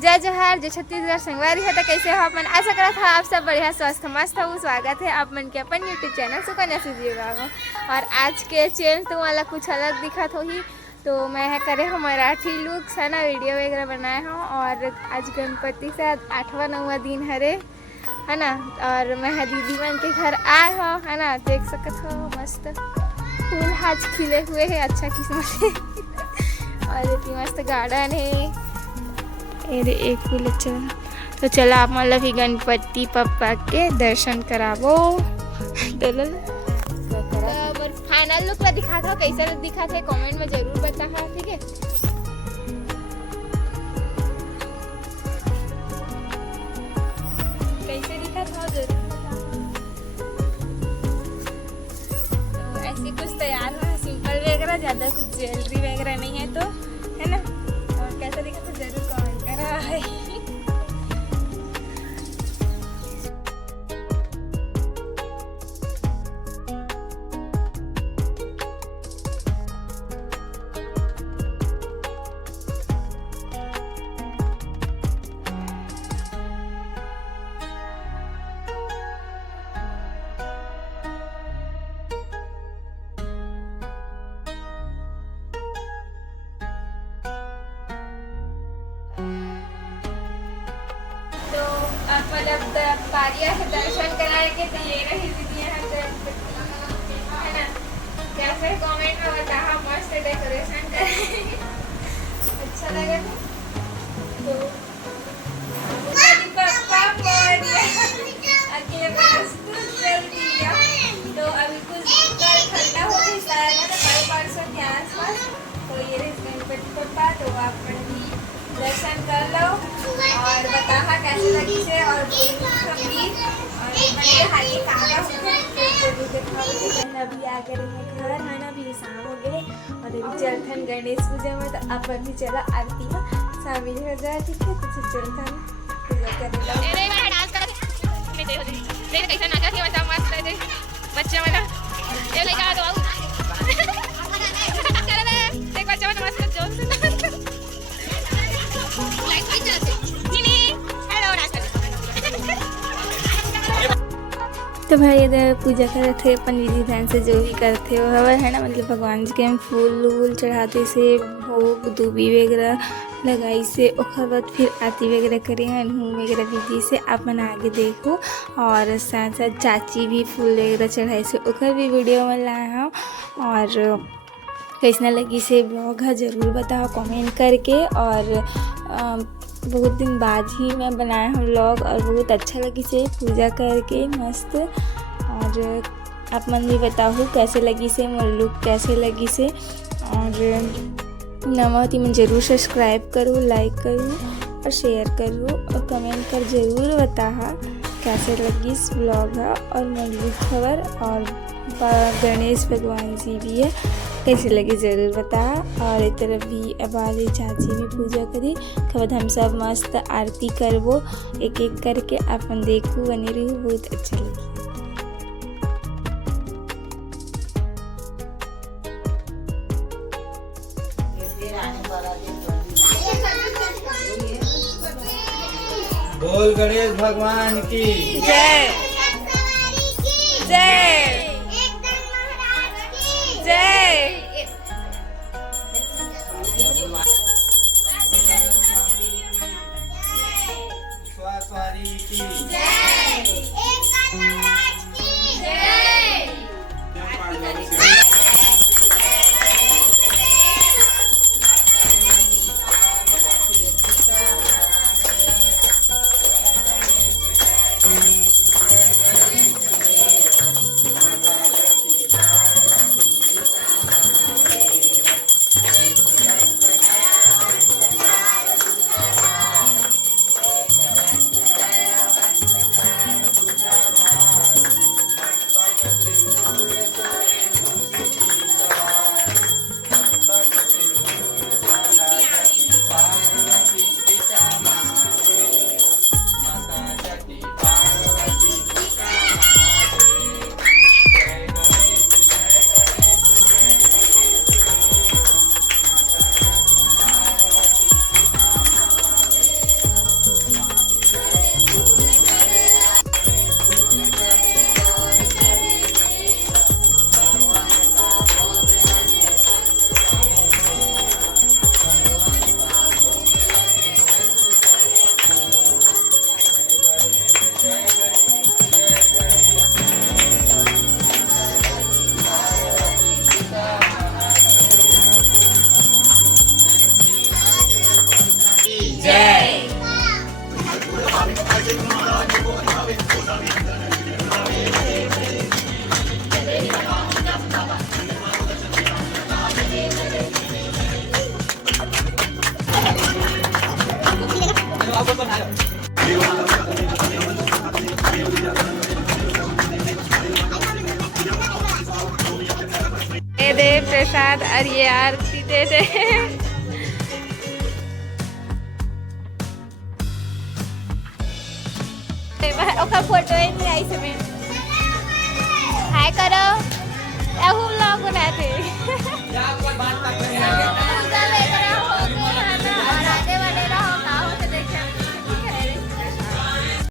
जय जोहार, जय छत्तीसगढ़ संगवारी है। तो कैसे हो अपन? आशा करा था आप सब बढ़िया स्वस्थ मस्त हो। स्वागत है आप मन के अपन यूट्यूब चैनल सुकन्या सीजिएगा। और आज के चैनल तो वाला कुछ अलग दिखत हो ही, तो मैं करे हूँ मराठी लुक है ना, वीडियो वगैरह बनाए हूँ। और आज गणपति से 8वां 9वां दिन हरे है ना। और मैं दीदी मन के घर आए हो है ना, देख सकते हो मस्त फूल आज खिले हुए हैं, अच्छा किस्म से। और इतनी मस्त गार्डन है, एक फूल अच्छा। तो चला आप मतलब ही गणपति पप्पा के दर्शन करावो। फाइनल लुक ला दिखा था, कैसा लुक दिखा था कमेंट में जरूर बता। ठीक है, कैसे दिखा था जरूर बता। तो ऐसे कुछ तैयार हुआ, सिंपल वगैरह, ज़्यादा कुछ ज्वेलरी वगैरह नहीं है, तो है ना। और कैसा दिखा था जरूर कमेंट करा है। मतलब पारिया से दर्शन कराए के, तो ये रही दीदी है ना। कैसे कमेंट में बता, मस्त डेकोरेशन करे अच्छा लगा तो तो अभी कुछ ठंडा हो गई शायद 500 के आसपास। तो ये रही गणपति पप्पा, तो आप भी दर्शन कर लो और बता कैसे लगी से। और अभी आ गए घर है ना, अभी शाम हो गए और अभी चलथन गणेश पूजा में। तो आप अभी चला आरती में शामिल हो जाए। ठीक है, तो चलथन पूजा कर लो। बच्चे वाला ये लेके दो देख बच्चा वाला मस्त जोर से तो भाई इधर पूजा करते थे अपन विधि विधान से, जो भी करते हो हवा है ना। मतलब भगवान जी के हम फूल वूल चढ़ाते से, भोग दूबी वगैरह लगाई से, ओकर बाद फिर आरती वगैरह करे हैं वगैरह विधि से। अपन आगे देखो और साथ साथ चाची भी फूल वगैरह चढ़ाई से, ओकर भी वीडियो में लाए हैं। और कैसा लगी से ब्लॉग है जरूर बताओ कमेंट करके। और बहुत दिन बाद ही मैं बनाया हूँ व्लॉग, और बहुत अच्छा लगी से पूजा करके मस्त। और आप मन भी बताओ कैसे लगी से, मोर लुक कैसे लगी से। और नवा थी मन जरूर सब्सक्राइब करो, लाइक करो और शेयर करो, और कमेंट कर जरूर बता कैसे लगी इस व्लॉग है। और मोर लुक खबर और गणेश भगवान जी भी है, कैसे लगे जरूर बता। और एक तरफ भी अबाली चाची भी पूजा करी, खबर हम सब मस्त आरती करबो एक एक करके। अपन देखो बनी रही, बहुत अच्छी लगी। बोल गणेश भगवान की जय जय जय। स्वारी की जय, एक महाराज की जय। प्रसाद और ये आरती दे रहे हैं। ओका फोटो नहीं आई से हाय करो